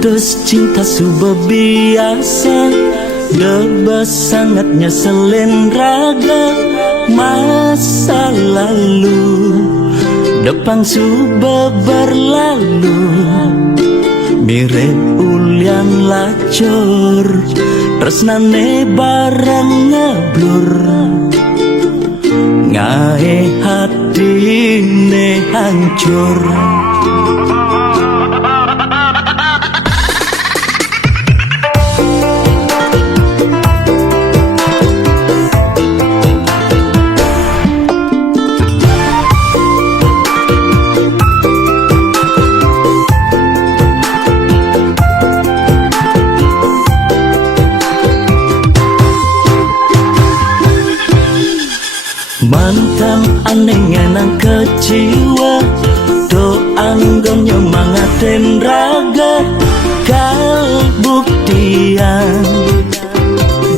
Putus cinta sudah biasa, debas sangatnya selen raga. Masa lalu depan sudah berlalu, mirip ulian lacur, tresnane bareng ngeblur. Ngae hatine hancur. Mantan anehnya nang kecewa, doang gom nyemangatin raga. Kal buktian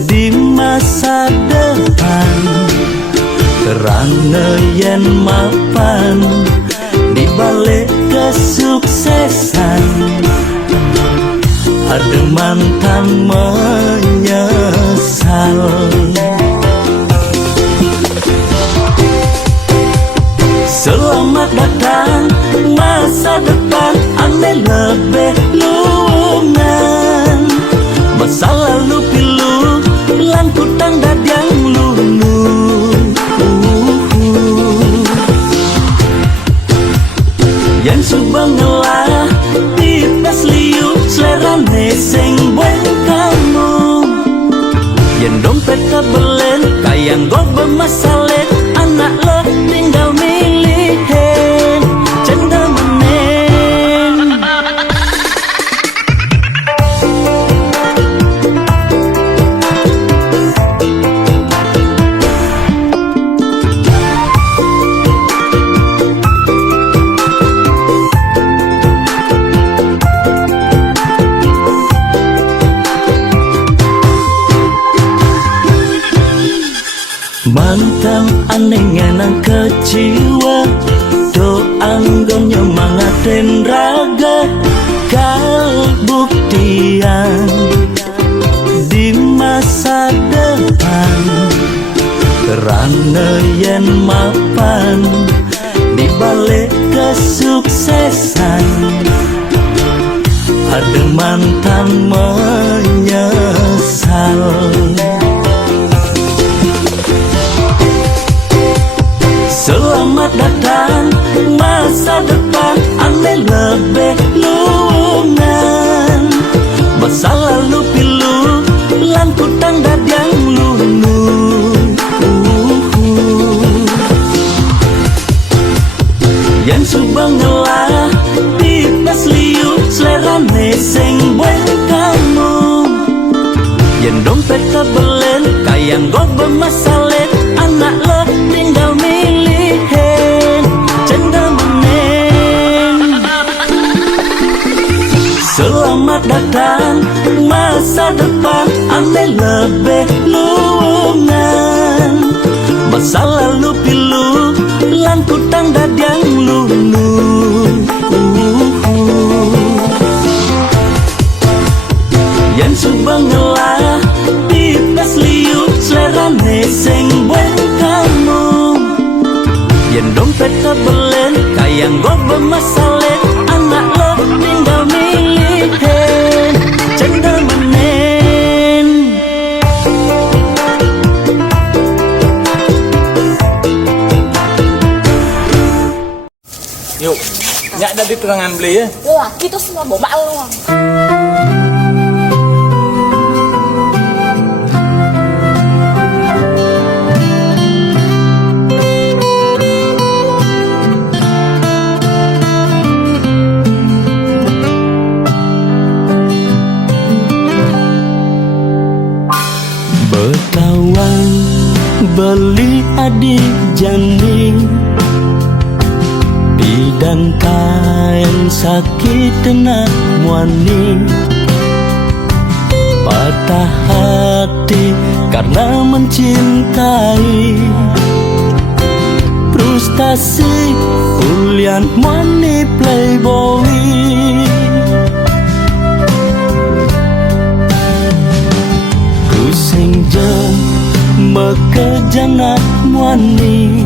di masa depan, kerana yen mapan di balik kesuksesan. Ada mantan menyesal. Selamat datang masa depan, ane lebih lungan. Masa lalu pilu, lan kutang dadang lunu. Yang subang ngelah, tipes liu, selera neseng bueng kamu. Yang dompet kebelen, kayang gue bermasalah. Anak lo tinggal milihin cendel menen. Mantan anehnya nang kecewa, doang gom nyemangatin raga. Kal buktian di masa depan, kerana yen mapan di balik kesuksesan. Ada mantan menyesal. Selamat datang masa depan, ane lebih lungan. Masa lalu pilu, lan kutang dadang lunu. Yang subang ngelah, tipes liu, selera neseng bueng kamu. Yang dompet kebelen, kayang gue bermasalah. Anak lo tinggal milihin cendel menen. Selamat datang masa depan, ane lebih lungan. Masa lalu pilu, lan kutang dadang lunu. Yang subang ngelah, tipes liu, selera neseng bueng kamu. Yang dompet kebelen, kayang gue bermasalah. Anak lo tinggal milihin cendel menen. Yuk, nyak dah di terangan beli ya. Wah, itu semua boba lo. Berkawan beli adik jani, tidak yang kain sakit nak muani, patah hati karena mencintai, frustasi ulian muani playboy. Kusing jeng mekejang nak muani,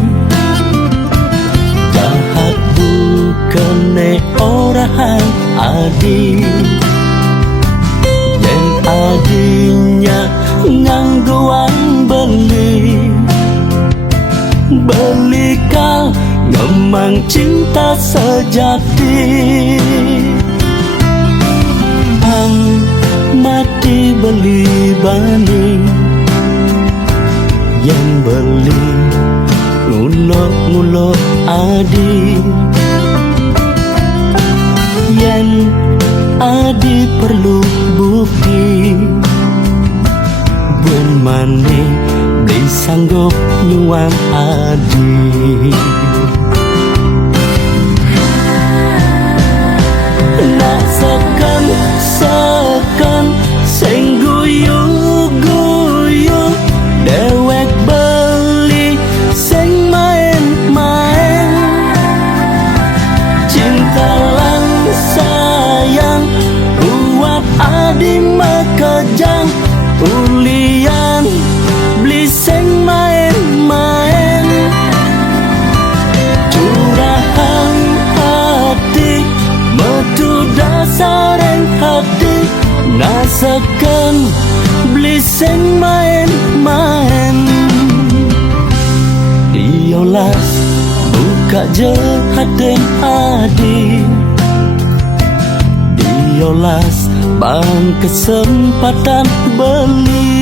jahat bukene orang adi, yang adinya ngangguan beli, belikal ngemang cinta sejati. Ang mati beli bani, yang beli ngulok-ngulok adi, yang adi perlu bukti, buen mani beli sanggup nyuang adi. Nak sekan sing guyu-guyu, dewek beli sing main-main, cinta lang sayang buat adi mekejang, ulian beli sing main-main, curahan hati metu dasareng hati, nasekan beli sing main-main. Diolas buka jahat dan adi, diolas bang kesempatan beli.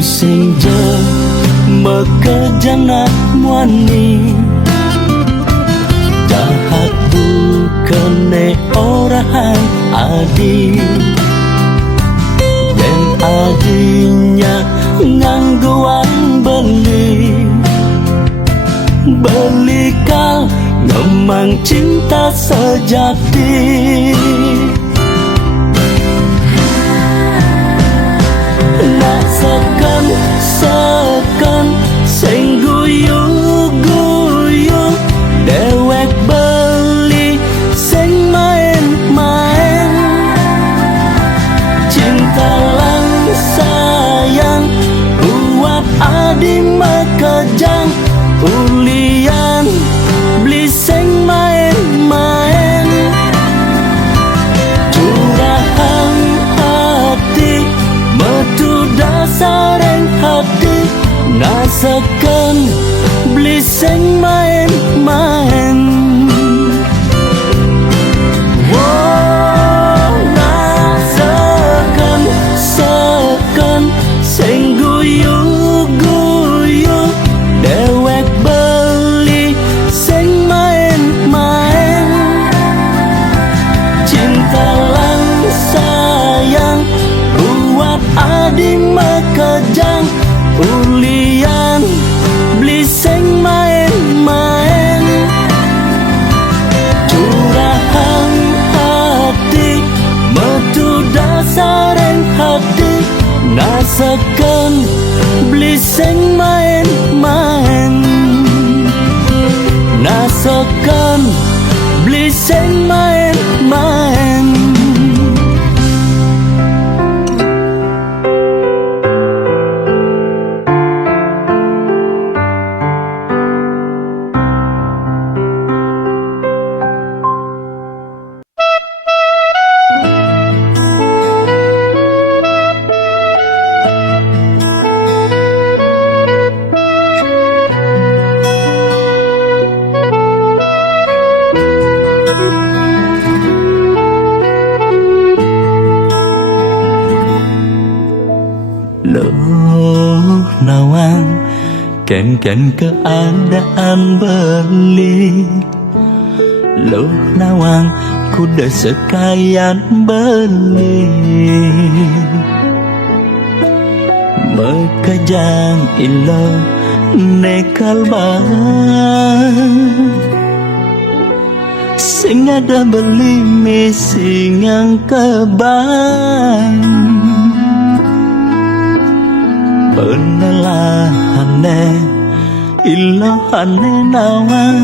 Sing jeng mekejang nak muani, jahat bukene orang adi, yang adinya ngangguan beli, belikal ngemang cinta sejati. Nak sekan sing guyu-guyu, dewek beli sing main-main, cinta lang sayang buat adi mekejang, ulian beli sing main-main, curahan hati metu dasareng hati, nasekan beli sing main-main. Wow, nasekan sing guyu-guyu, dewek beli sing main-main, cinta lang sayang buat adi mekejang, ulian beli sing main-main, curahan hati metu dasareng hati, nasekan beli sing main-main, nasekan beli sing main-main. Mainkan keadaan beli Loh nawang kuda sekalian beli Bekajang ilo nekal sing ada beli missing yang kebang penelahane ilohane nawang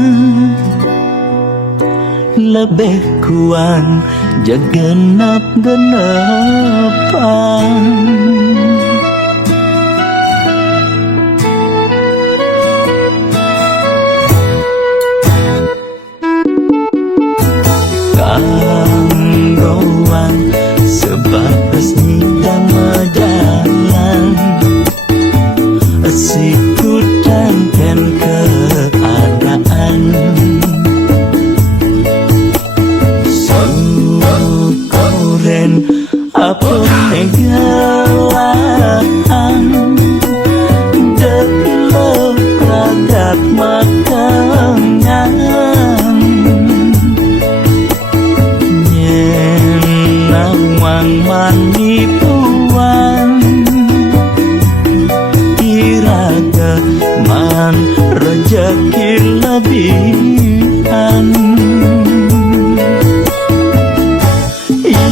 lebih kuat jagenap-genepan kanggoan sebatas nyidang majalan sikutangkan keadaan syukurin apa negalahan delok ragat makangan manipuan iraga man rezeki lebihan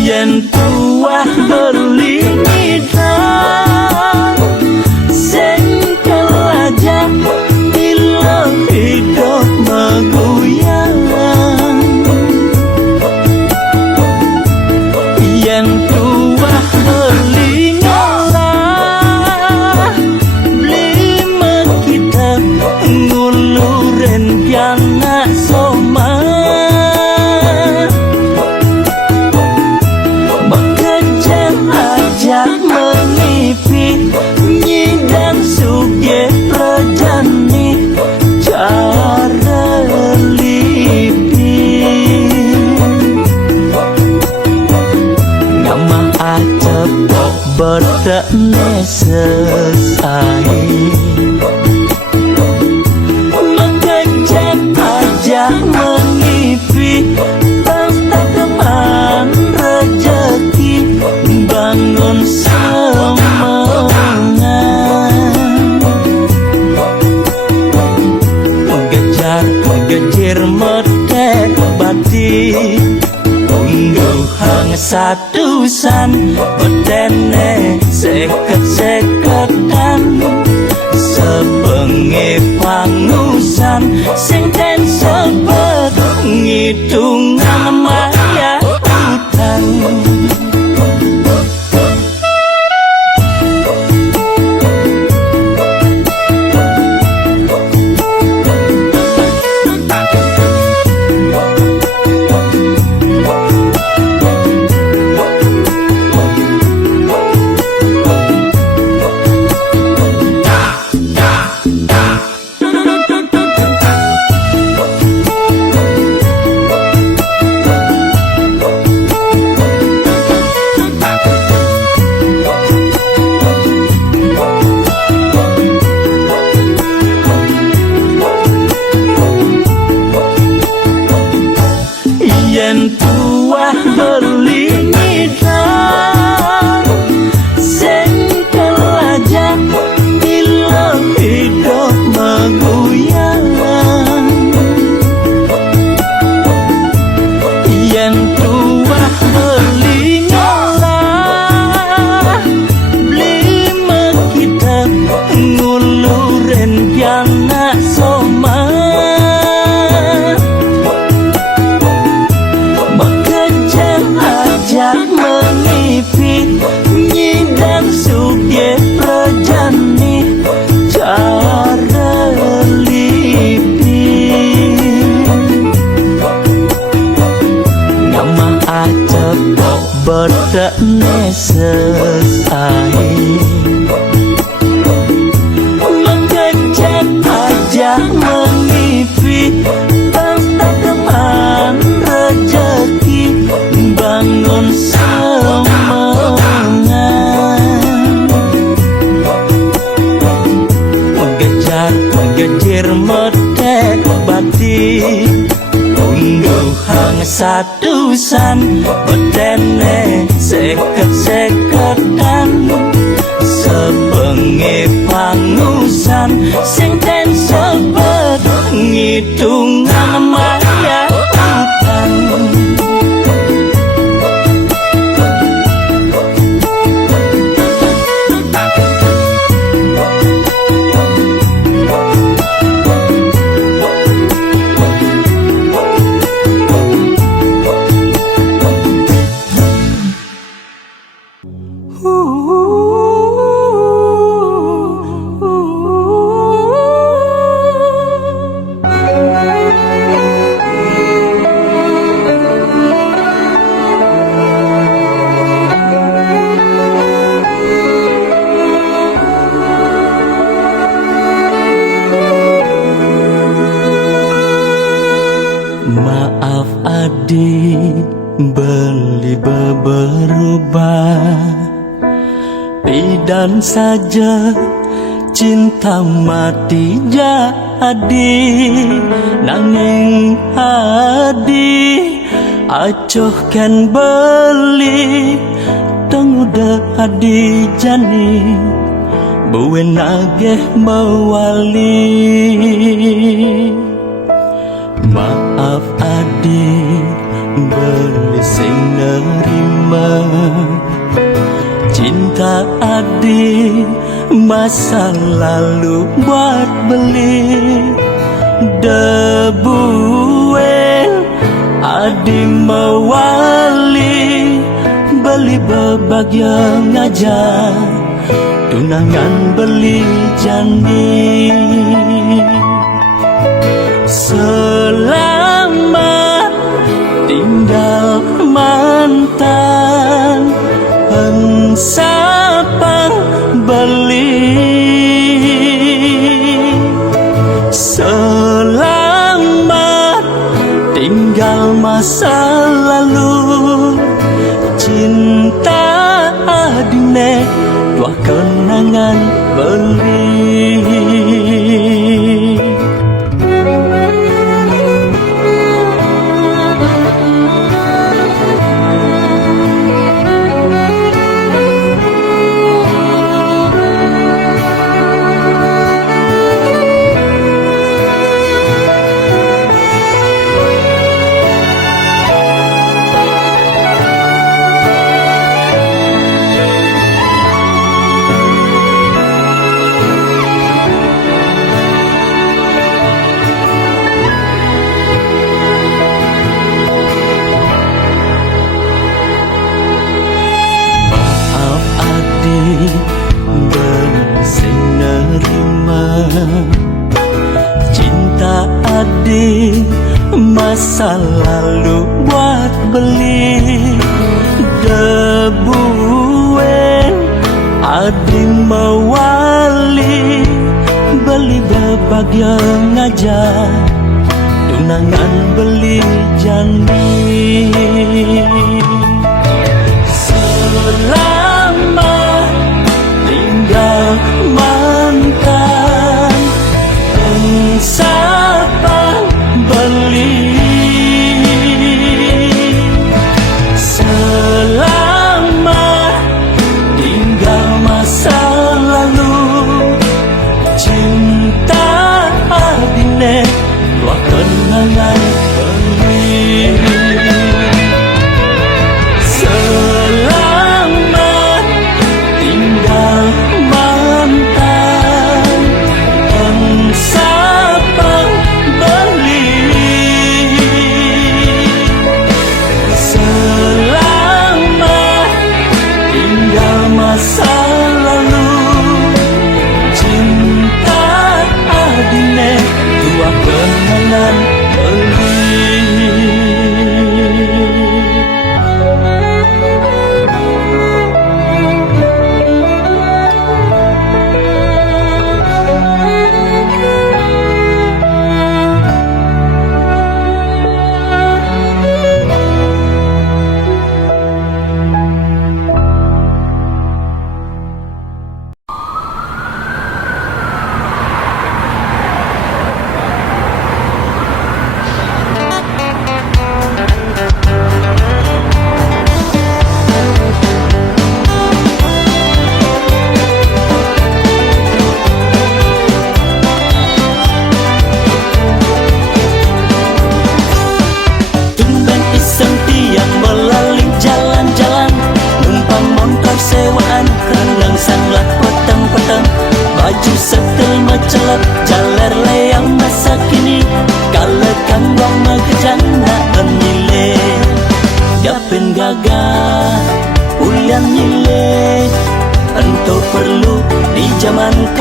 yen tuah beli nidang sing kelajang ilang hidup meguyang yen tuah beli ngalah beli kita ngulurin kiana soma bekerja ajak mengipi nyidang suge prajani cara lipi ngamah acepok berdakne selesai mengejar aja mengipi pesta teman rezeki bangun semangat mengejar medek batin hang satusan bedene seket-seketan sebengi pangusan sing ten sebet ngitungan maya utang yen tuah beli nidang sing kelajang ilang hidup meguyang yen tuah beli ngalah beli kita ngulurin kiana soma mengipi nyidang suge prajani cara lipi ngamah acepok berdakne selesai mengejar aja mengipi pesta teman rezeki bangun semangat mengejar Ungguhang satusan bedene seket-seketan sebengi pangusan sing ten sebet ngitungan mayat hutan. Maaf adik, beli berubah. Bidan saja cinta mati jadi. Nanging adik, acoh kan beli. Tenguda adik jani, buwen nageh mewali. Maaf adik, beli sing nerima. Cinta adik, masa lalu buat beli. Debuin adik mewali. Beli berbahagia ngajar, tunangan beli jani. Selamat tinggal mantan, pensapang beli. Selamat tinggal masa lalu, cinta adine dua kenangan beli. Bersing nerima cinta adik, masa lalu buat beli. Debuin adik mewali, beli berbahagia ngajar, tunangan beli jani. Selamat tinggal mantan, pensapang beli. Selamat tinggal masa lalu, cinta adine dua kenangan beli. Selamat tinggal mantan, pensapang beli.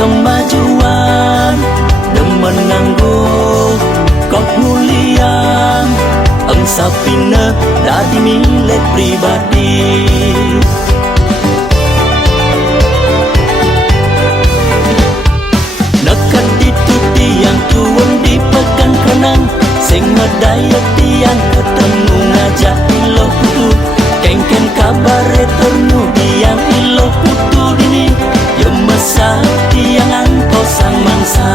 kemajuan demen nganggo kok mulian sapina dadi milik pribadi. Nekat itu tiang tuan dipegang kenang, sing medaya tiang ketemu ngajak ilo putu, kengken kabare ternu tiang ilo putu dini, yang masa tiang anto sang mangsa.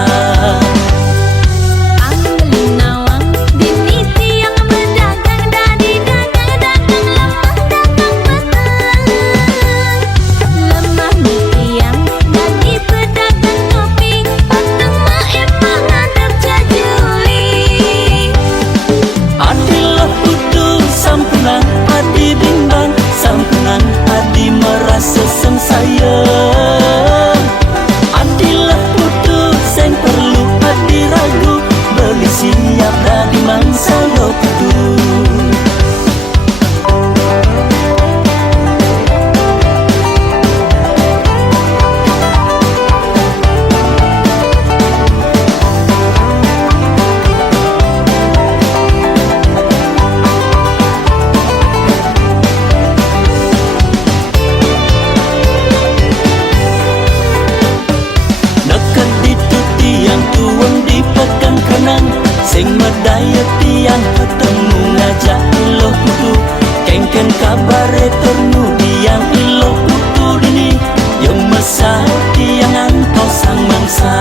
Sing medaya tiang ketemu ngajak ilo putu, kengken kabare ternu tiang ilo putu dini, yang masa tiang anto sang mangsa.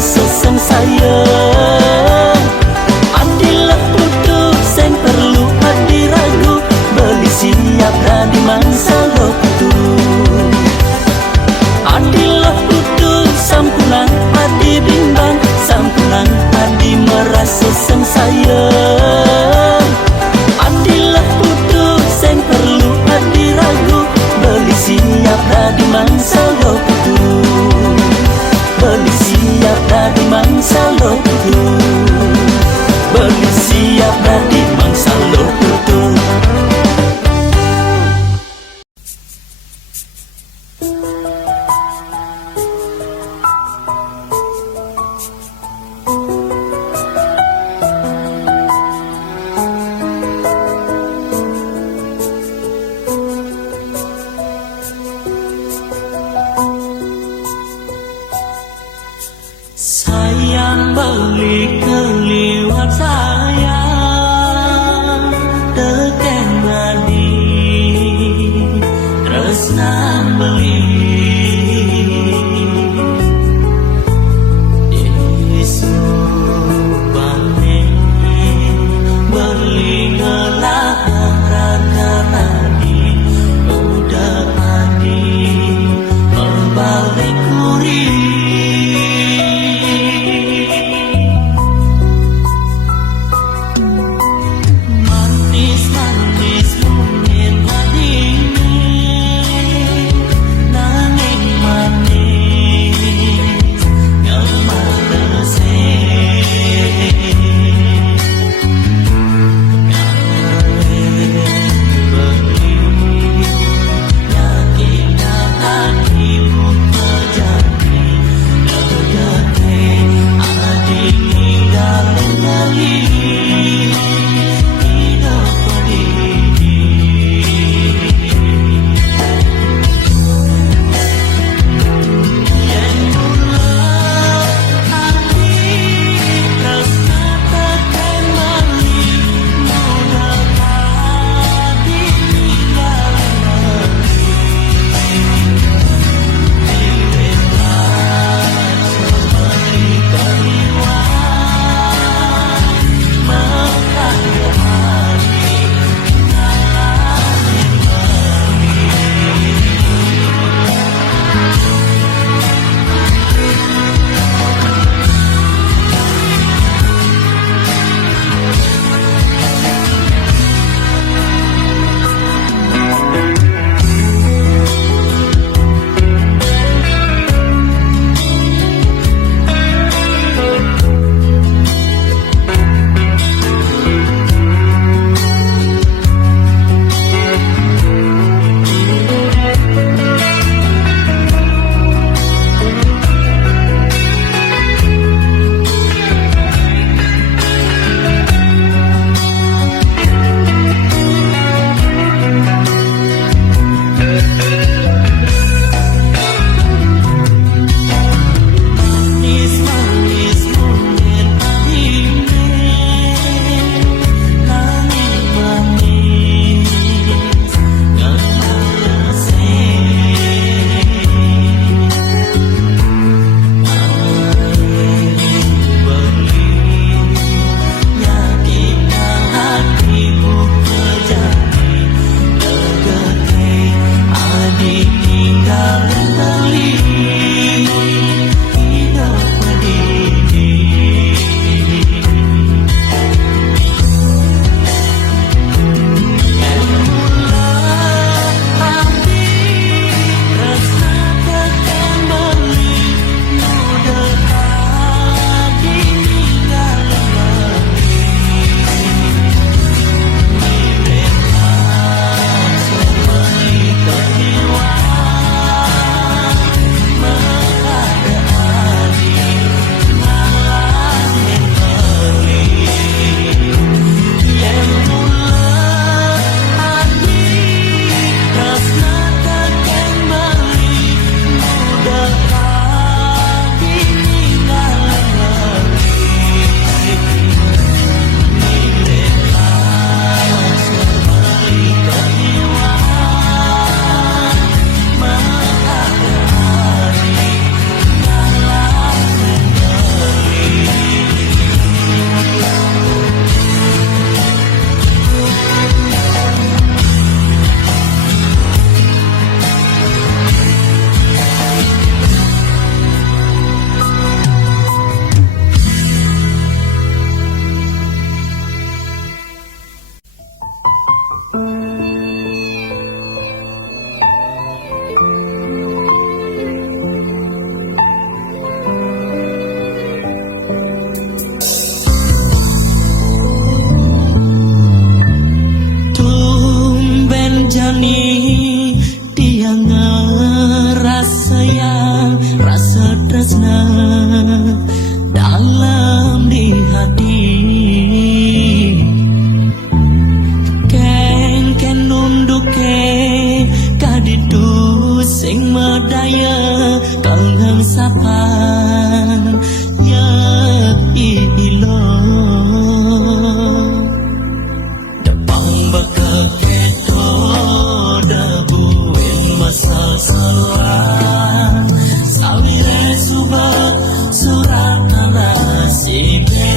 Seseng sayang, adilah putu sing perlu adi ragu, beli siap dadi mangsa lo putu. Adilah putu sampunang adi bimbang, sampunang adi merasa seseng sayang, adilah putu sing perlu adi ragu, beli siap dadi mangsa lo putu. Beli siap dadi mangsa lo putu, beli siap dadi mangsa lo putu. sing medaya kangen sapan ya ilo depang bakal keto dabuin masa saluran sawire subah surat nasibe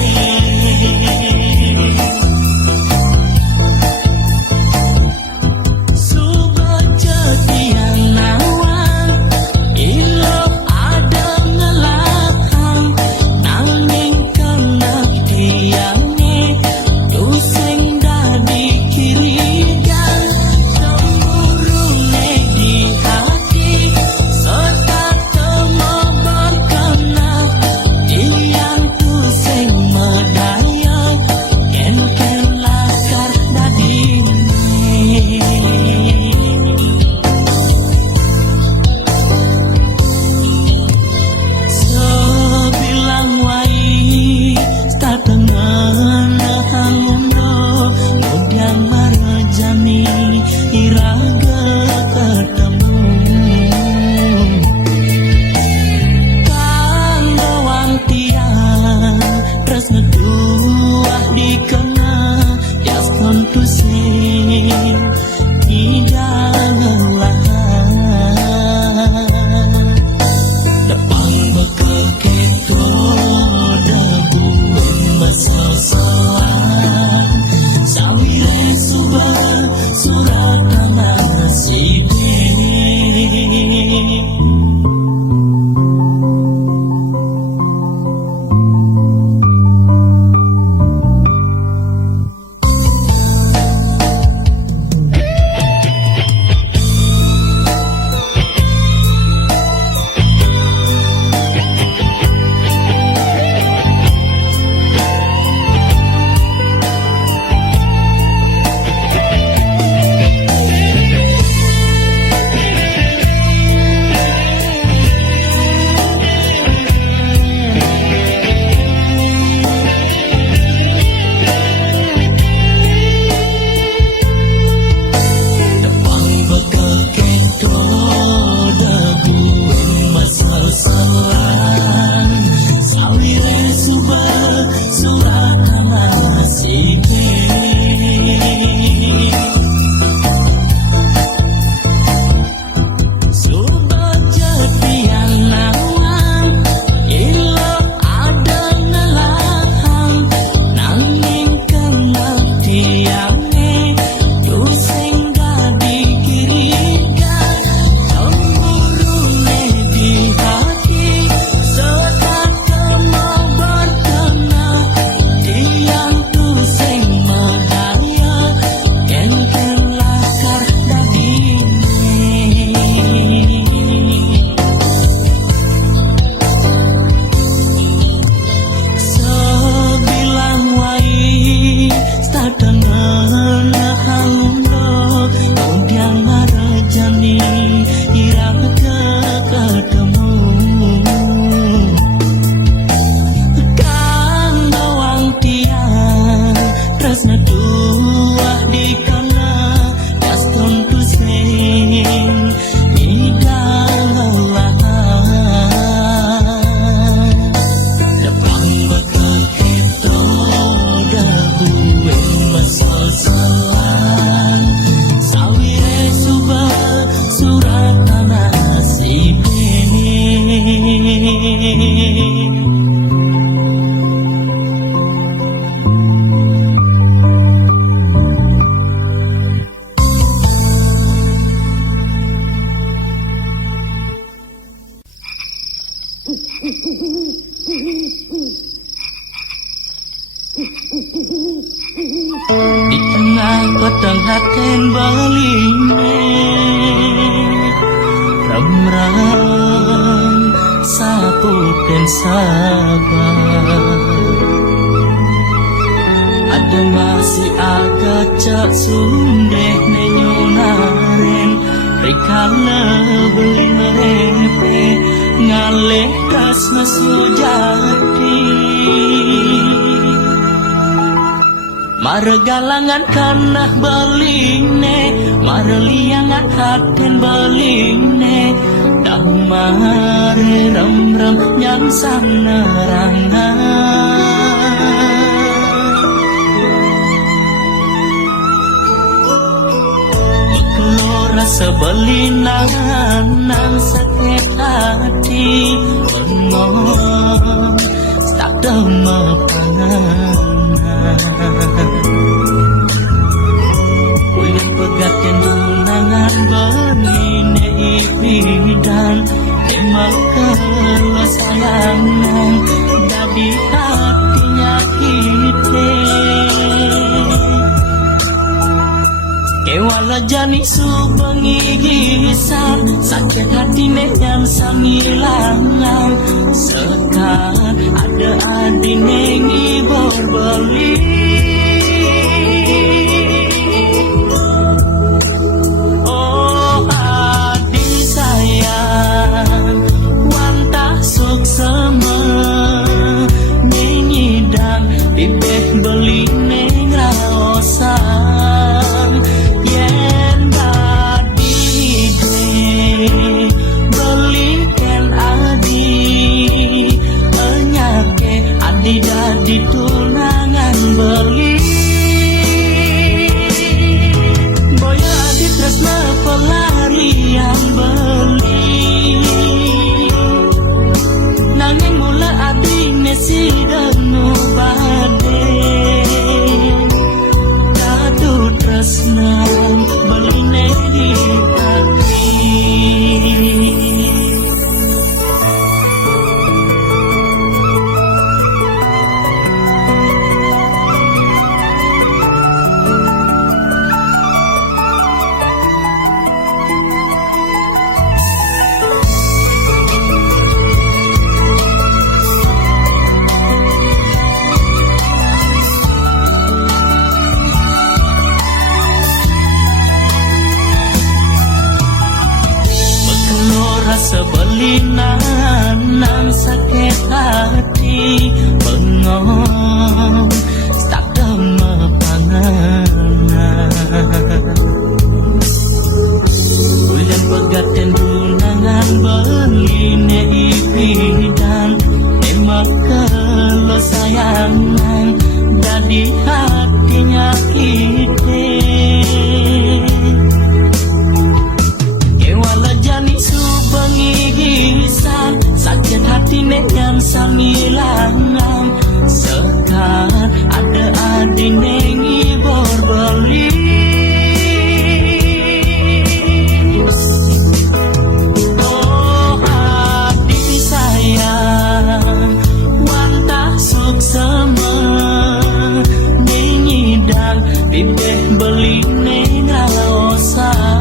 Di tengah kotong haten baline Ramram sapu dan sabar Ada masih agak cak sundeh nenyonaren Rikala beli merepe ngaleh kasna sujati Margalangan kanah baline Marliangan haten baline mare rem yang sang nerangan rasa belinangan nang sakit hati penuh tak demapangan kuyan pegat kendunangan beline ipidan emang kalau sayangan dari hatinya kita Kewala jani subengi gisan sakit hati yang sangilangan sekarang ada adi nengi berbeli oh adi sayang wantah suksema nengi dan bibit beli neng raosan di tunangan beli boya adi tresna pelarian beli nanging mula adi nesi denu bade kadu tresna beli nedi hati sebelinan nang sakit hati bengong tak demapangan kuyan pegat kendunangan beline ipidan emang kalau sayangan dari hatinya kita pengigisan sakit hati yang sangilangan sekarang ada adi nengi berbeli oh adi sayang wantah suksema nengi dan bibit beli neng raosan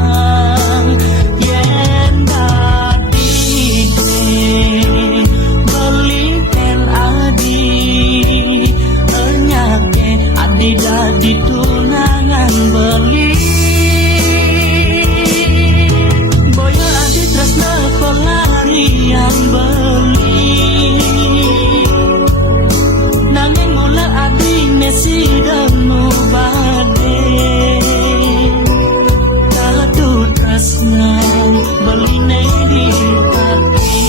di tunangan beli boya adi tresna pelarian beli nanging mula adi nesi denu bade kadu tresna beli nedi hati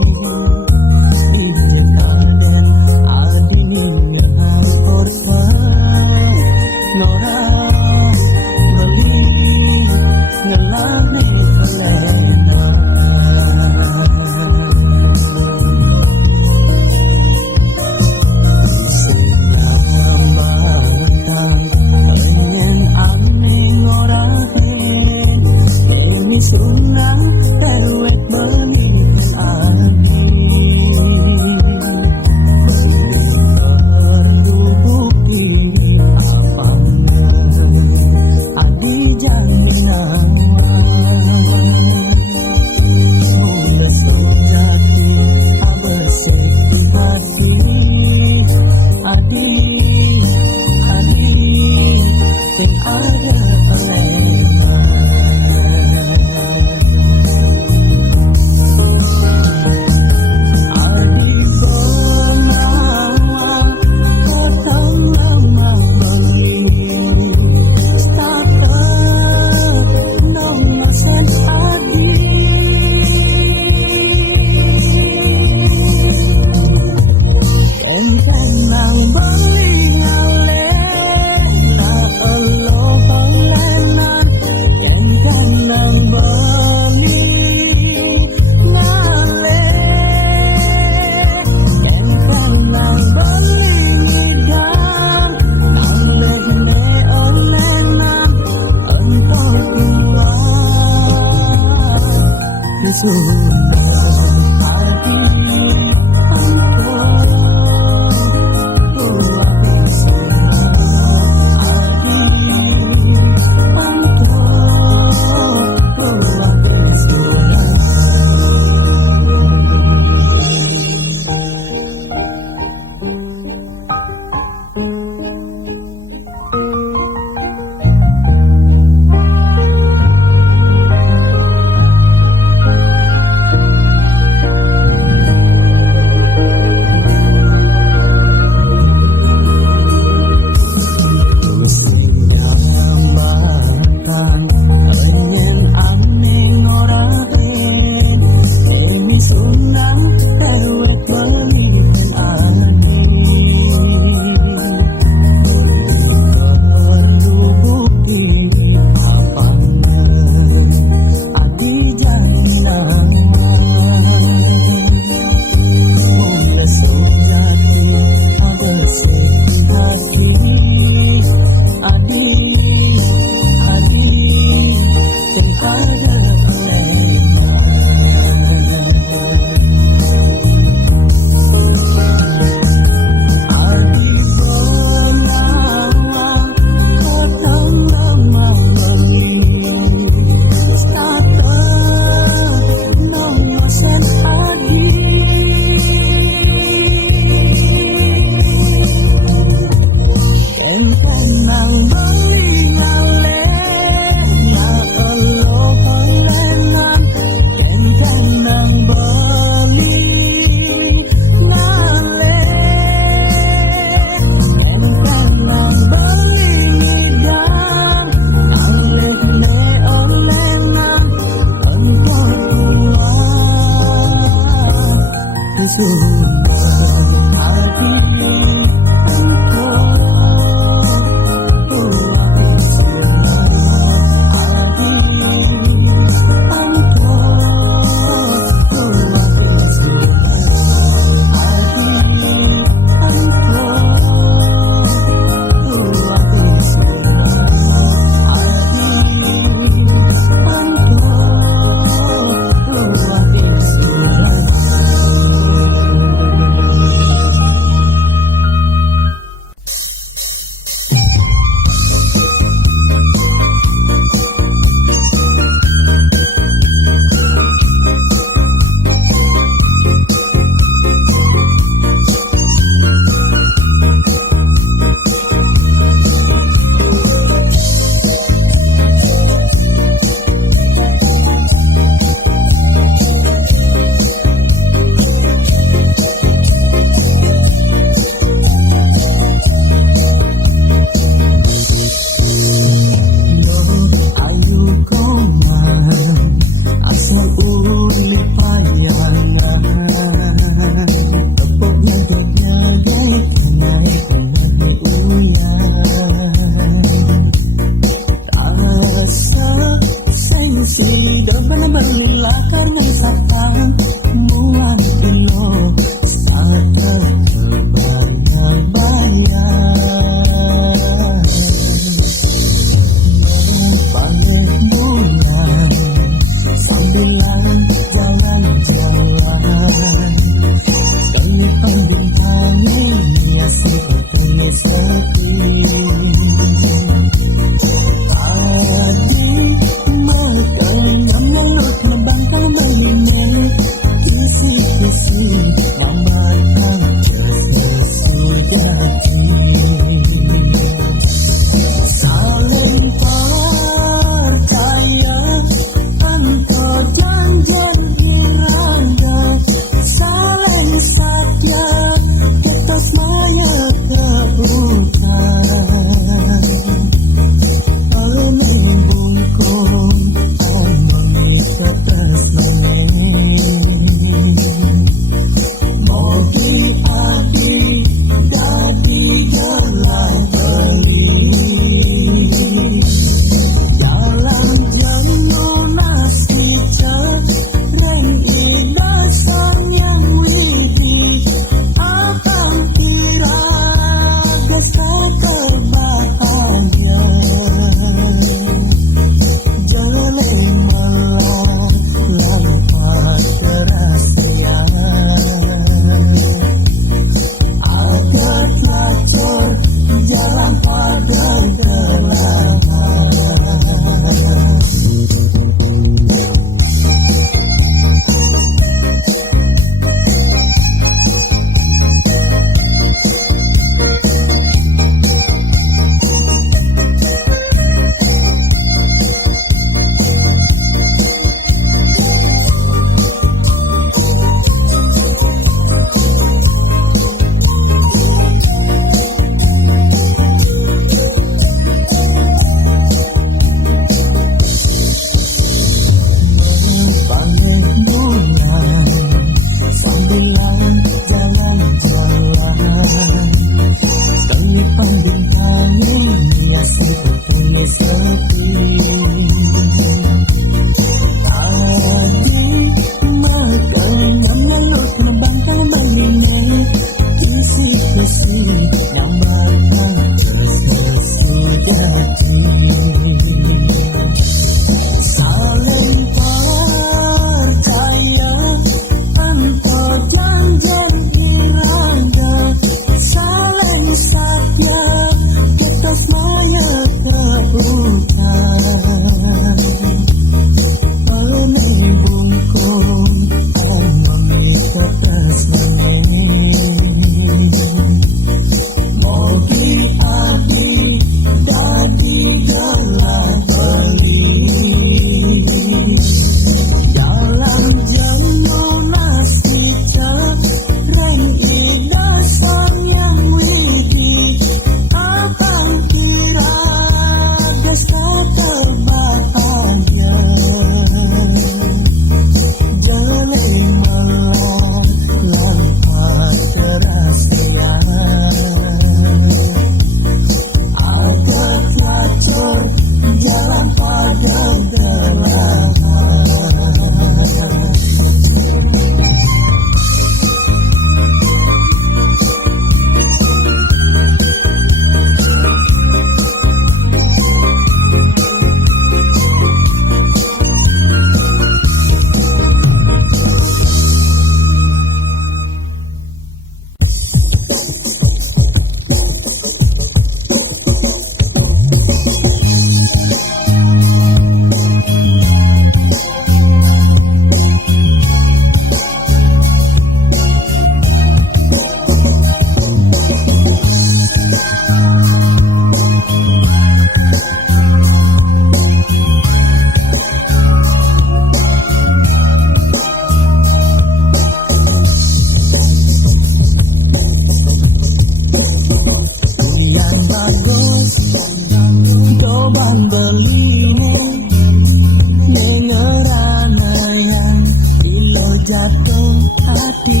jatuh hati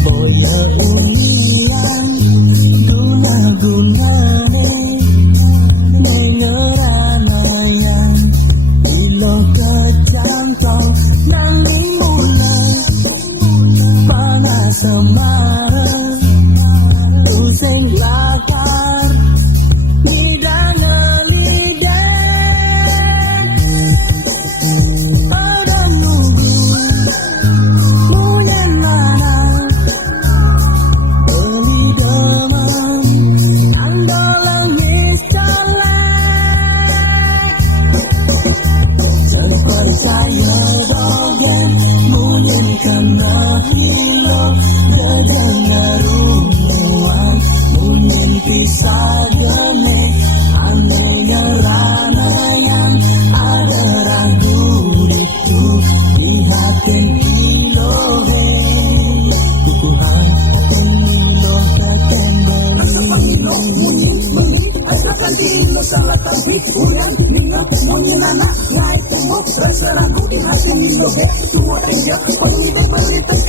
bola ulang guna-gunane menyerah noyan ulo kecantong nang karena hilo kedengaruan mimpi sagane anunya ranayan ada ragu itu di hati hilo Tuhan penuh ketembali asalkan hilo salah kaki ulang minum menganak naik umur rasa ragu di hati hilo semua dia penuh bermalitas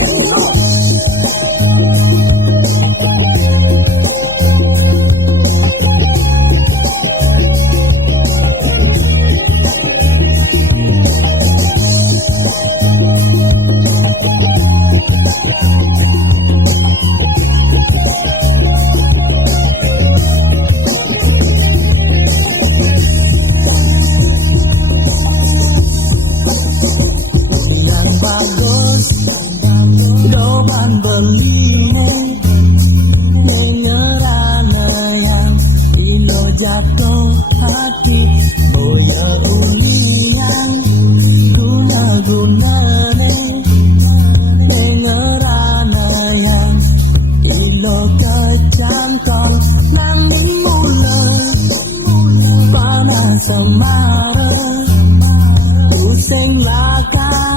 bagus doban beline menyerana yang ilo jatuh hati boya uniang guna-guna menyerana yang ilo kecantol namun mulai panas semara pusing lakar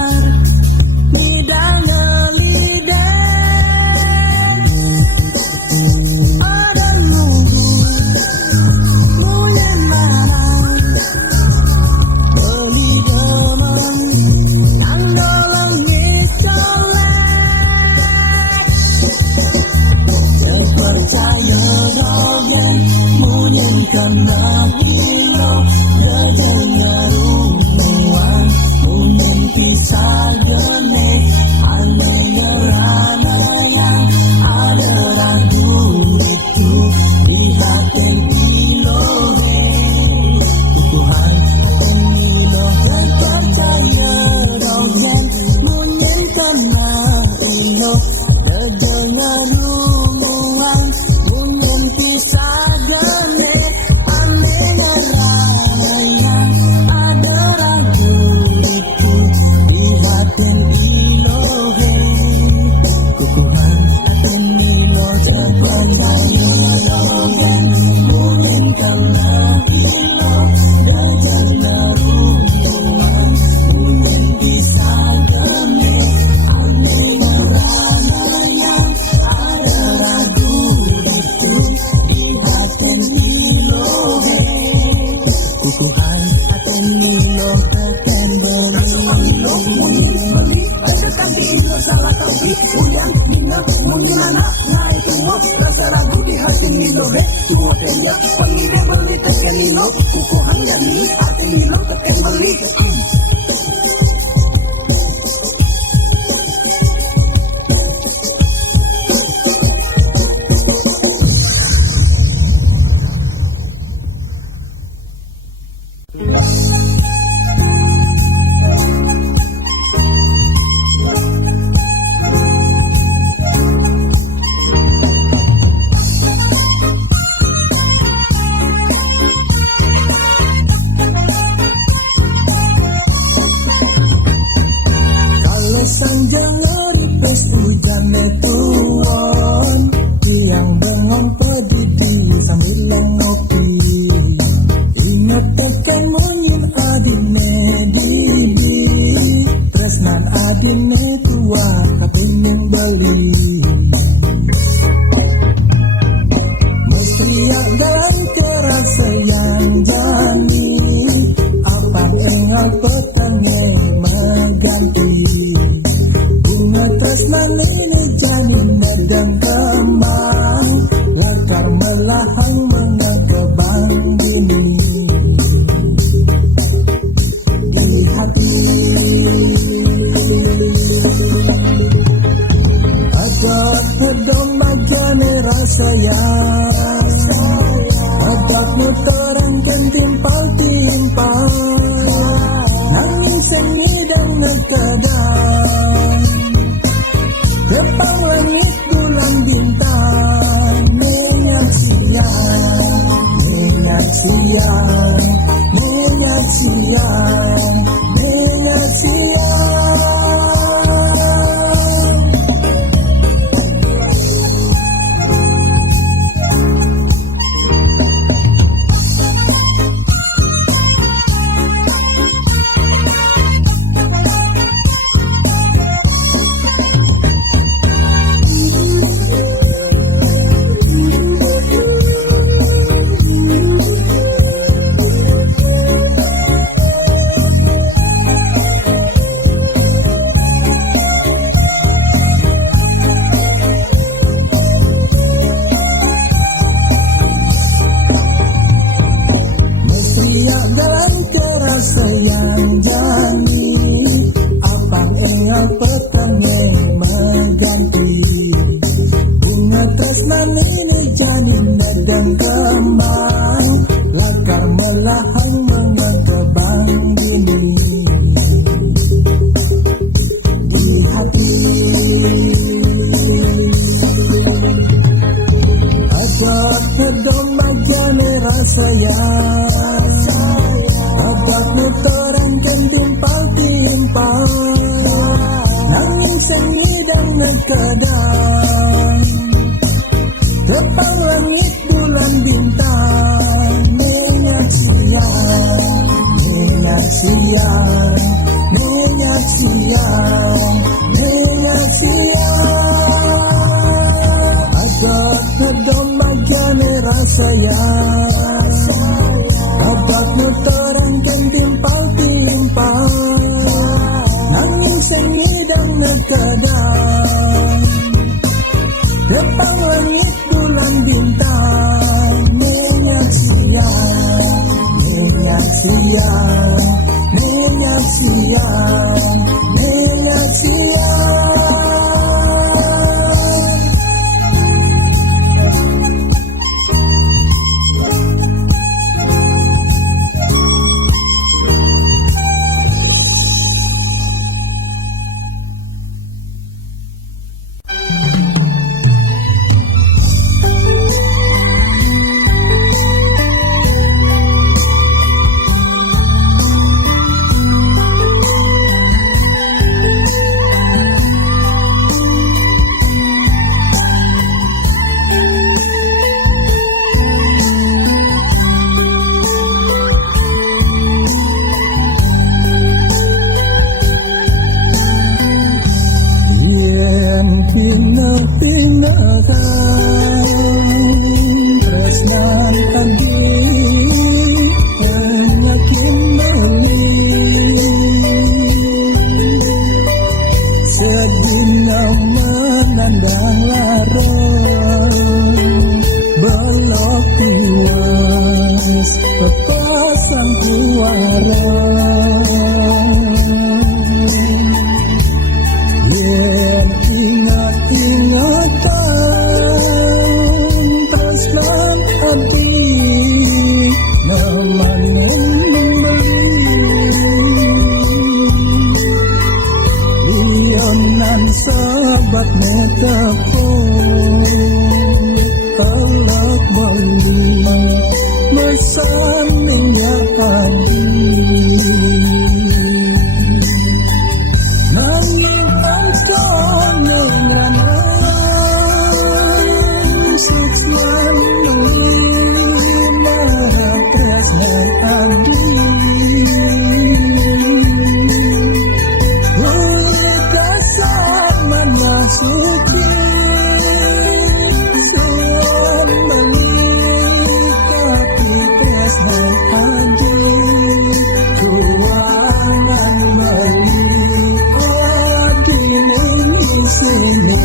karena hilo kedengaruan mimpi sagane anunya ranayan ada ragu itu di hati hilo Tuhan akan hilo percaya dongeng mungkin karena hilo kedengaruan mimpi sagane Tuhan akan minum ketembali asalkan hilo salah kaki ulang minum menganak naik umur rasa ragu di hati hilo kuat enggak panggil beli tekan hilo kuku hanya di hati hilo ketembali Sanjangan pes hujan tuan yang bengong pedidi sambil ngopi ingat tekan mungkin adine didi tresnan adine tua kapun yang beli mesti dalam kerasa yang bani apa engal petangnya mengganti tresnan ini janin dan kembang lakar melahang menang kebang bumi Tiap dalam terasa yang jani, apang engal petangnya mengganti. Bunga tresnani ini jani medang kembang, lakar melahang mengetebang ini. Di hati ada terdomba jane rasanya, abadmu terangkan timpal-timpal, nangis seni dan nekadang, tepang langit bulan bintang, minyak siang, minyak siang, minyak siang, minyak siang. Ada terdomba jane rasanya, abadmu terangkan timpal-timpal, nangis seni dan nekadang, tepang langit bulan bintang, minyak siang, minyak siang, minyak siang, minyak siang. Sahabat metapun Allah beli mesannya tadi, nanging angkon ngeranang suksman marah tresnan tadi. Suci suam beli tapi tresnan tadi, kuangan beli adil sini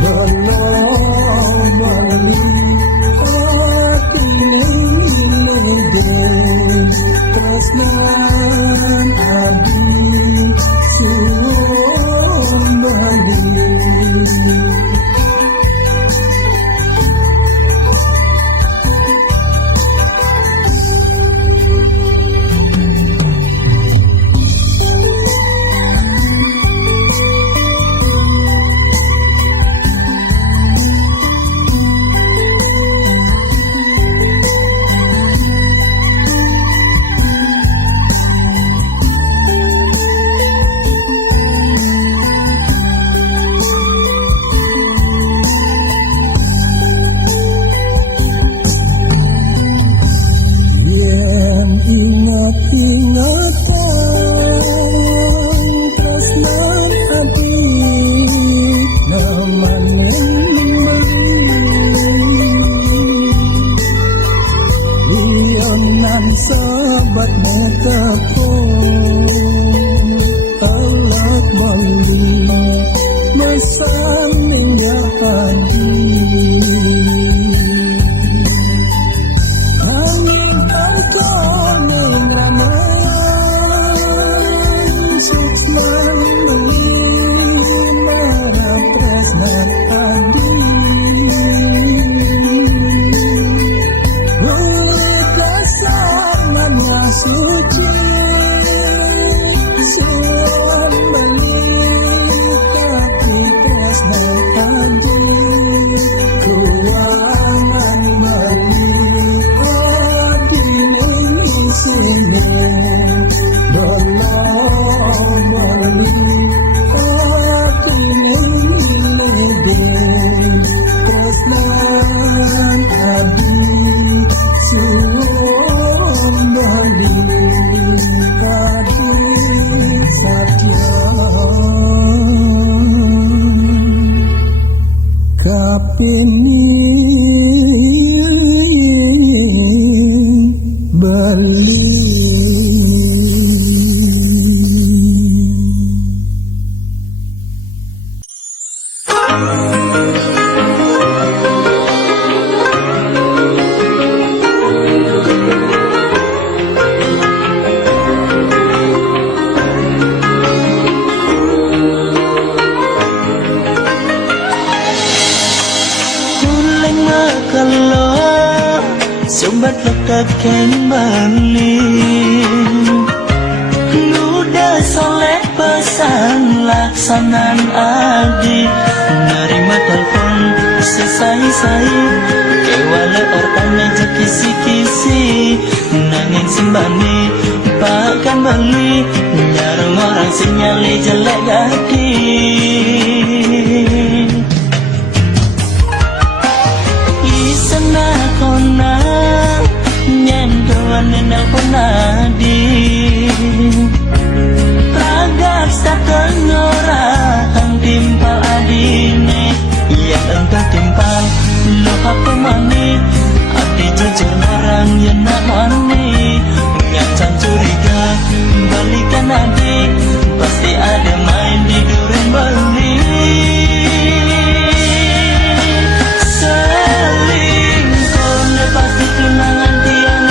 belum beli adil tresnan adil suam beli. Sahabat metapun Allah beli mesannya tadi, hanya engkau suci suam menikah puas dan tanji keuangan melihat ini semua belum melihat ini tresnan abdi suam melihat satya kapingin beli. Sobat lekat kembali Nuda soleh pesan laksanan adi Nerima telepon sesai-sai Kewala ortane je kisi-kisi Nangin simbani pakan beli Nyarang orang sinyali jelek gaki Isana kona Nenal ponadi Pragat satengorang timpal adine Yang engkau timpal lohap pemani Hati jujur orang yang nak mani Ngancam curiga balikan adik Pasti ada main di duren beli Selingkuh lepas tunangan tiang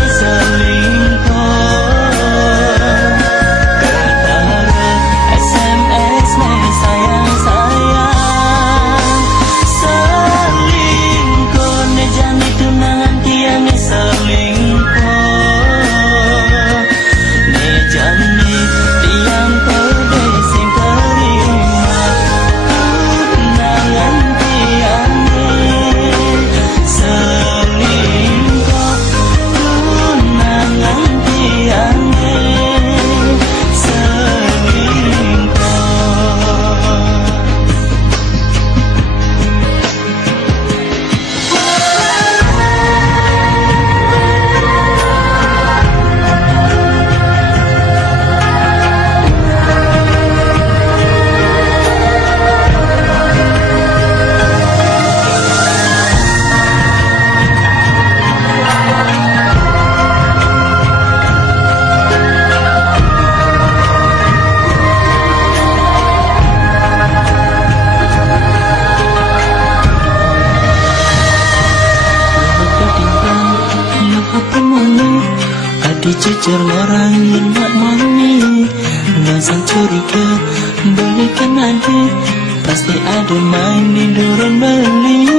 Jujur orang yang nak mani Ngasang curiga balikan adik Pasti ada main di duren beli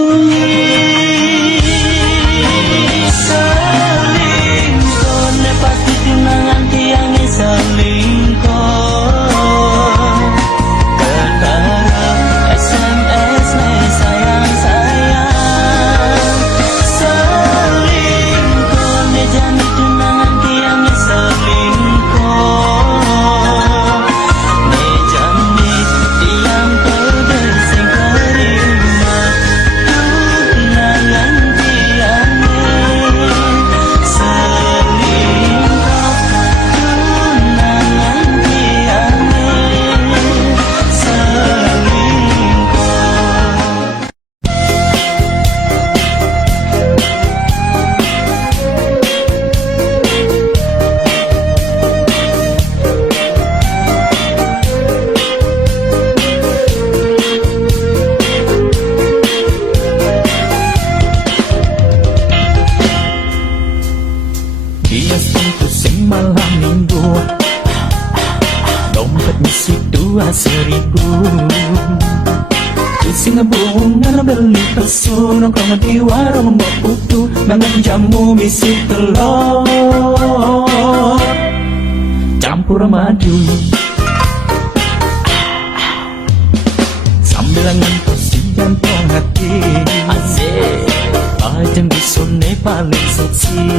Selingkuh lepas di tunangan tiangnya selingkuh Ketara SMS sayang-sayang Selingkuh nejani tunangan malam minggu Dompet misi 2.000 Isi ngebunga beli pesu Nongkrong di warung mbak putu Mangan jamu misi telur campur madu. Sambil ngentosi jantung hati, asik Ajeng disone paling seksi.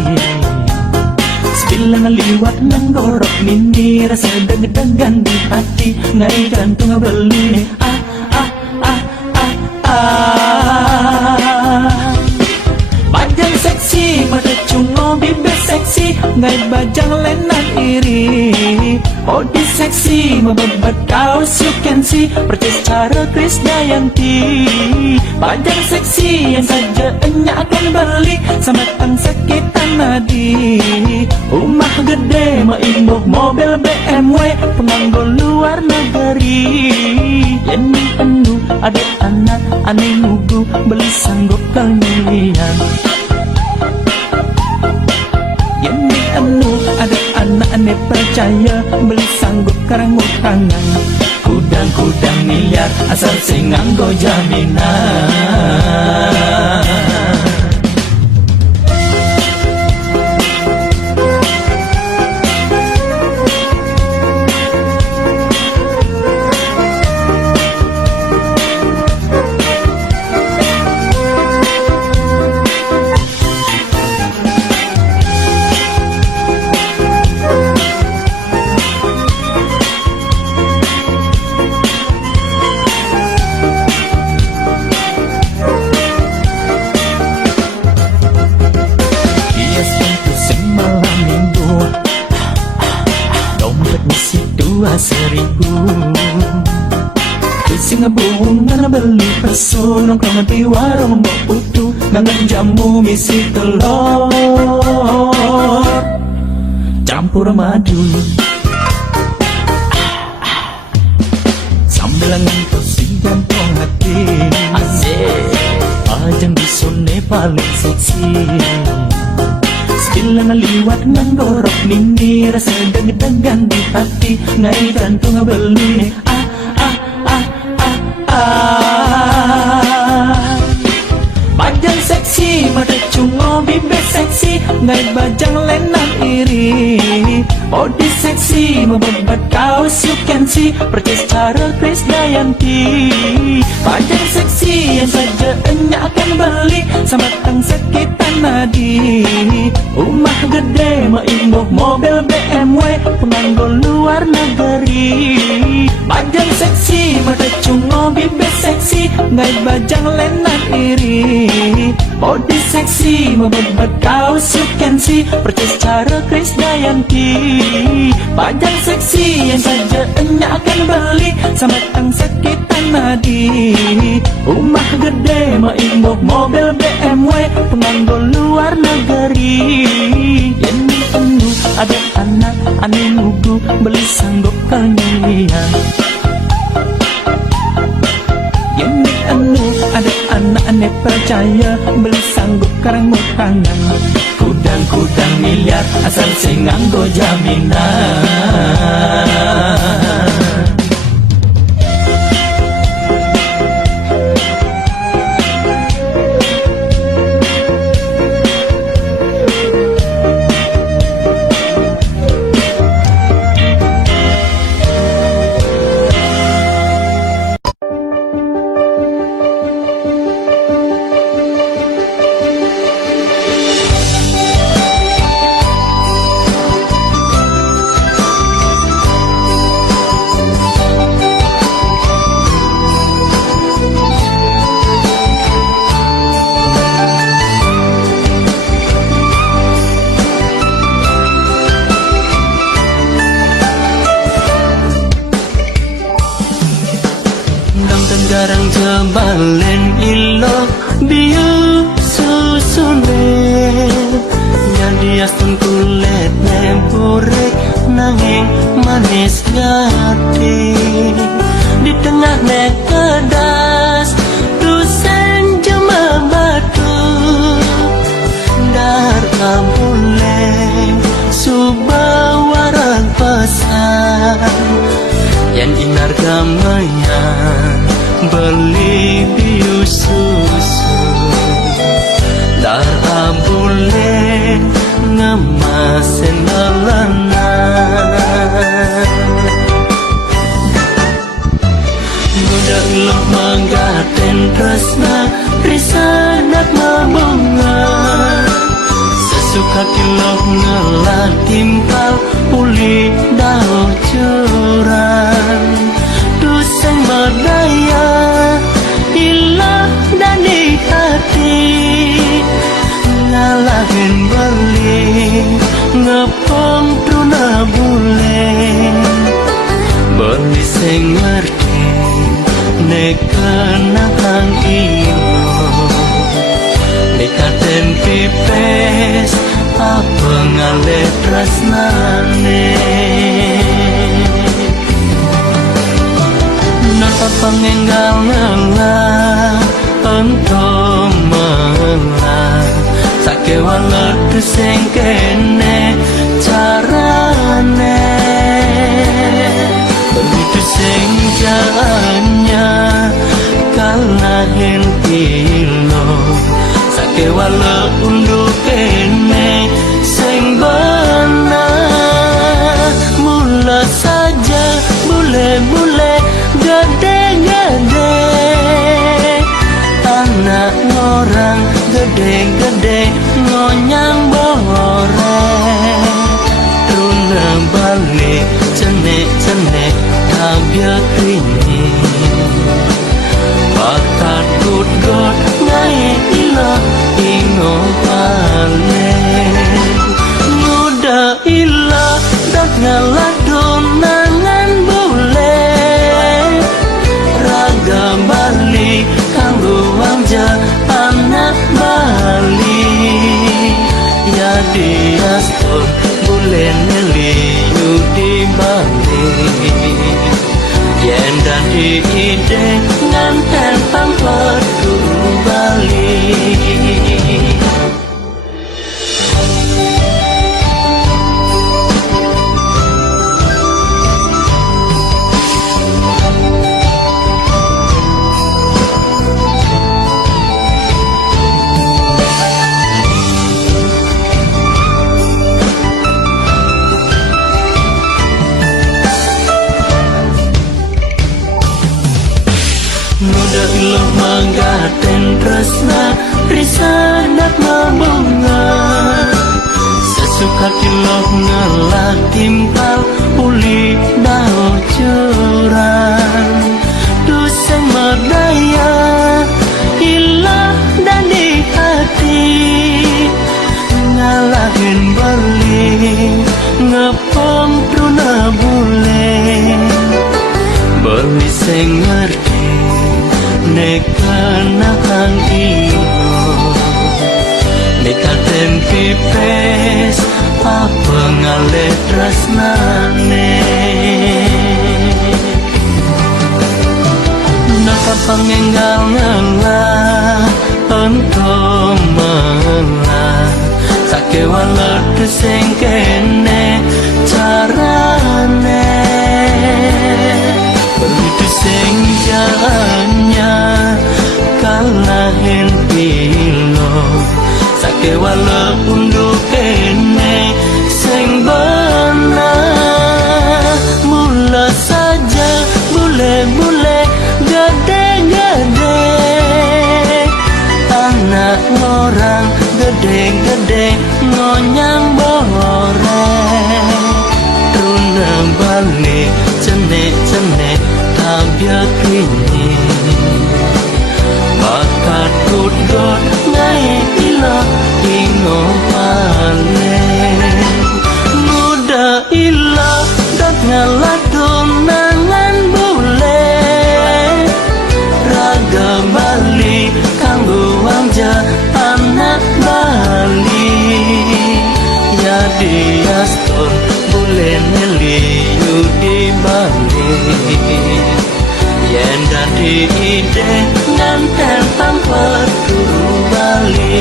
Sebilang liwat nang gorok mini, rasa deg-degan di hati, ngai gantung beli. Bajang seksi, pada cungo bibir seksi, ngai bajang lenan iri. Body seksi, membebat kaos you can see, percis cara Krisdayanti. Bajang seksi yang saja enya akan beli, sematang sakitan nadi. Rumah gede, maimbok mobil BMW, penganggo luar negeri. Yang penuh ada anak aneh nugu, beli sanggup kalian. Yang penuh ada anak aneh percaya, beli sanggup karang tangan. Kudang-kudang miliar asal sing nganggo jaminan. Misi 2.000 Sing ngebungan beli pesu, nongkrong di warung mbok putu, ngangen jamu misi telur campur madu. Sambil ngentosi jantung hati, asik Ajeng disone paling seksi. Sebilang liwat nang gorok mini, rasa deg-degan di hati, ngai gantung beli. Bajang seksi, mata cungo bibir seksi, ngai bajang lenan iri. Body seksi, membebat kaos you can see, percis cara Krisdayanti. Bajang seksi yang saja enya akan beli, sematang sakitan nadi. Rumah gede, maimbok mobil BMW, penganggo luar negeri. Bajang seksi, mata cungo bibir seksi, ngai bajang lenan iri. Body seksi, membebat kaos you can see, percis cara Krisdayanti. Bajang seksi yang saja enya akan beli, sematang sakitan nadi. Rumah gede, maimbok mobil BMW, penganggo luar negeri. Yang penuh ada anak aneh nugu, beli sanggup kalian. Yang penuh ada anak aneh percaya, beli sanggup karang tangan. Kudang-kudang miliar asal sing nganggo jaminan. Garang jebalen ilo biu susune, nyadi astun kulit nempurek nanging manis gati. Di tengah nek kedas dusen jema batu, dar kabuleng subawarang pesan yang inar gamayan beli biu susu. Dar abule ngemasin alana. uli dao curang duseng berdaya ilah dari hati ngalahin beli ngepong truna bule beli sing ngerti nekenang iyo nekaten pipes apa ngale tresnane nata pengenggal ngelah entong melah sakewa letu sing kene carane begitu sing jalannya kalahin pilo sakewa leunduh kene sing benar mula saja bule-bule gede-gede anak orang gede-gede ngonyang bore runa balik cenek-cenek tabiat ini bakat gut-gut ngai ilo ingo balik muda ilo dat ngalah donangan bule raga balik kanggo wanja anak Bali ya diaspor bule neli yudi Bali yen dadi ide nganten pamper Bali iloh manggaten tresna risanak mabunga sesuka iloh ngelah timpal uli dao curang duseng merdaya ilah dari hati ngalahin beli ngepong truna bule beli sing ngerti nekenang iyo nekaten pipes apa ngale tresnane nata pengenggal ngelah entong melah sakewa letu sing kene carane begitu sing jalannya kalahin pilo sakewa leunduh kene sing benar mula saja bule-bule gede-gede anak orang gede-gede ngonyang bore truna balik cenek-cenek tabiat ini bakat gut-gut ngai ilo ingo balik muda ilo dat ngalah donangan bule raga Bali kanggo wanja anak Bali ya diaspor bule neli yudi Bali yen dadi ide nganten pamper Bali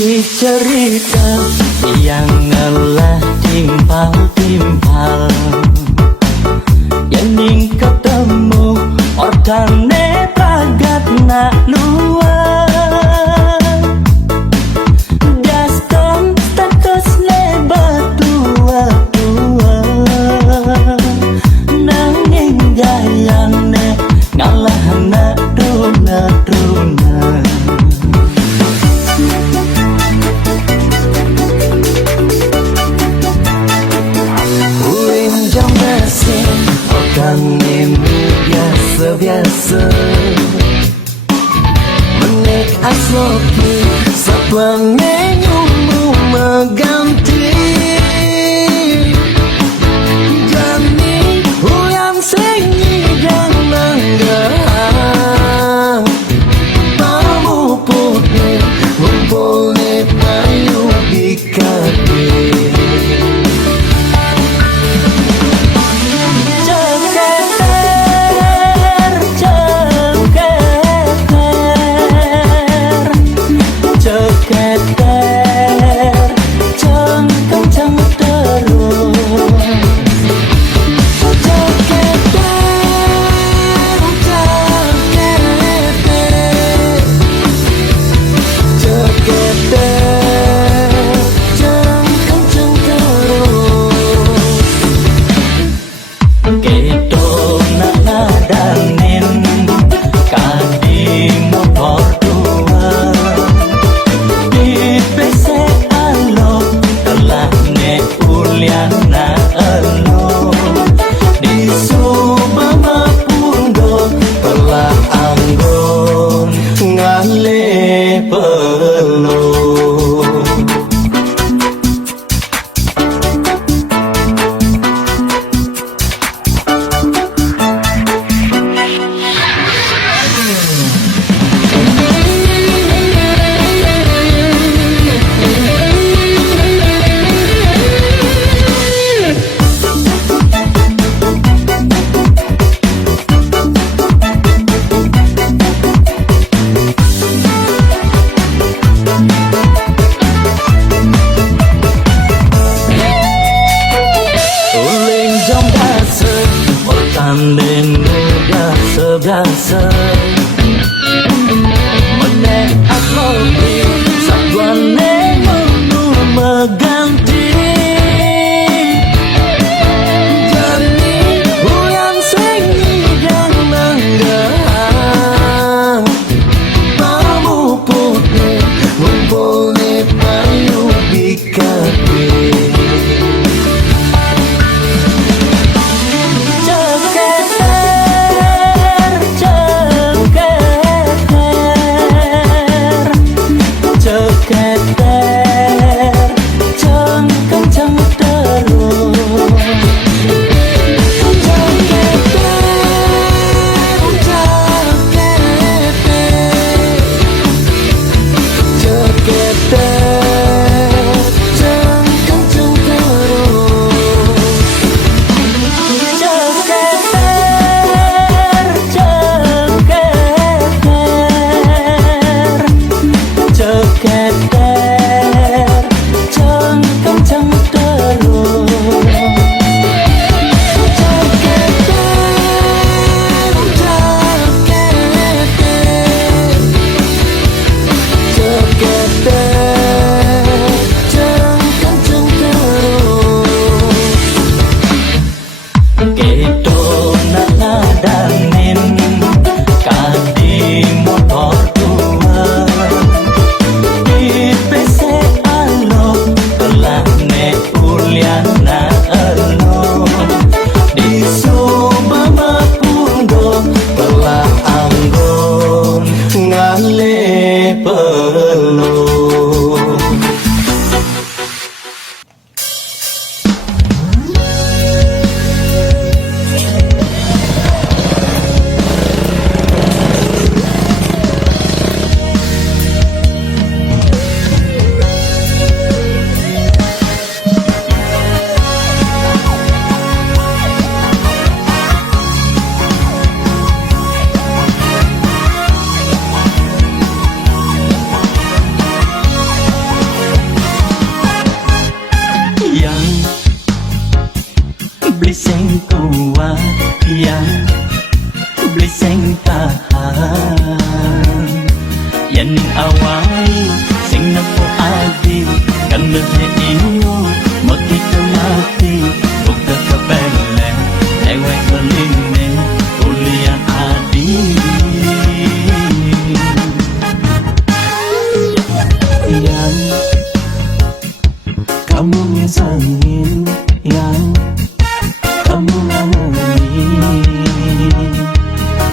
Isi cerita yang ngelah timpal-timpal, yang ning ketemu orkane pagat nak luar. Gaston status lebat tua-tua, nanging gayane ngalah nak duna-duna. Biasa menek asloki satwa nyumu mengganti jani huyang sengi dan nanggang pamu putih ngumpulne payu bikade. Biasa menek asloki satwa nengunu mengganti jani huyang sengi dan nanggang pamu putih ngumpulne payu bikade.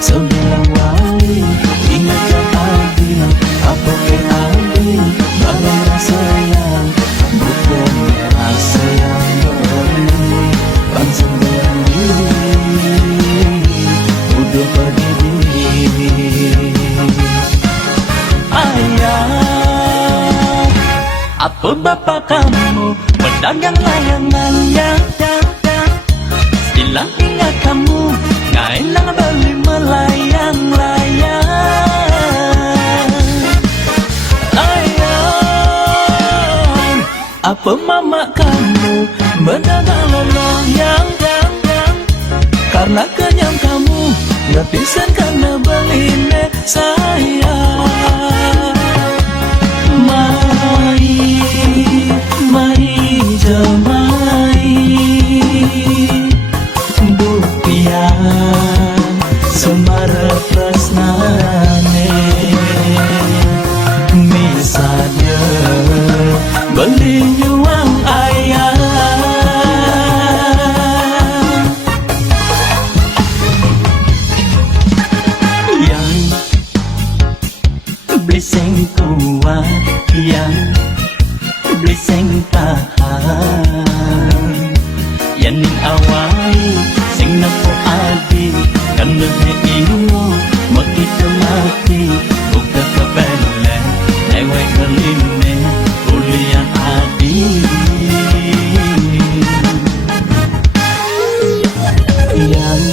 Sebilang wali ingat yang adi, apa ke adi barang rasa yang bukan rasa yang beri bangsa berdiri udah berdiri. Ayah, apa bapak kamu pedagang layangan yang silang ingat kamu ngailang beli melayang-layang. Ayah, apa mama kamu berdagang lolong yang karena kenyang kamu gratisan karena beli saya. Mari jemai bupian semara prasnane, misalnya beli uang ayah. Yang beli sing kuat, yang beli sing tahan, yang ning awal sing nepo adi kan lebih ingo makita mati buka kebele ewe keline ulian adi. Yang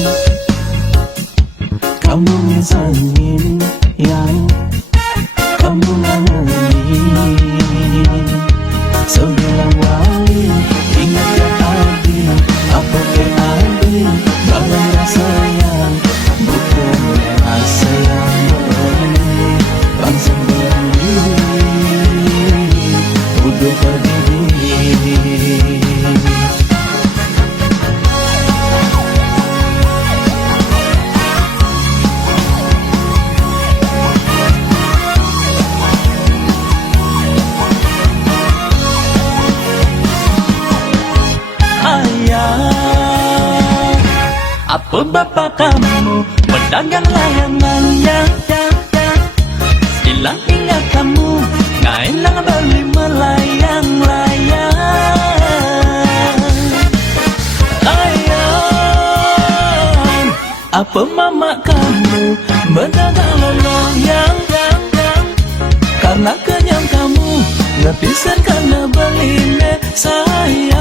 kamu ngesangin, yang kamu nangis sebilang wali ingat yang adi, apa ke adi barang rasa yang bukan rasa yang beri bangsa berdiri udah berdiri. Ayah, apa bapak kamu pedagang layangan yang silang ingat kamu ngailang beli melayang-layang. Ayah, apa mama kamu berdagang lolong yang karena kenyang kamu gratisan karena beli saya.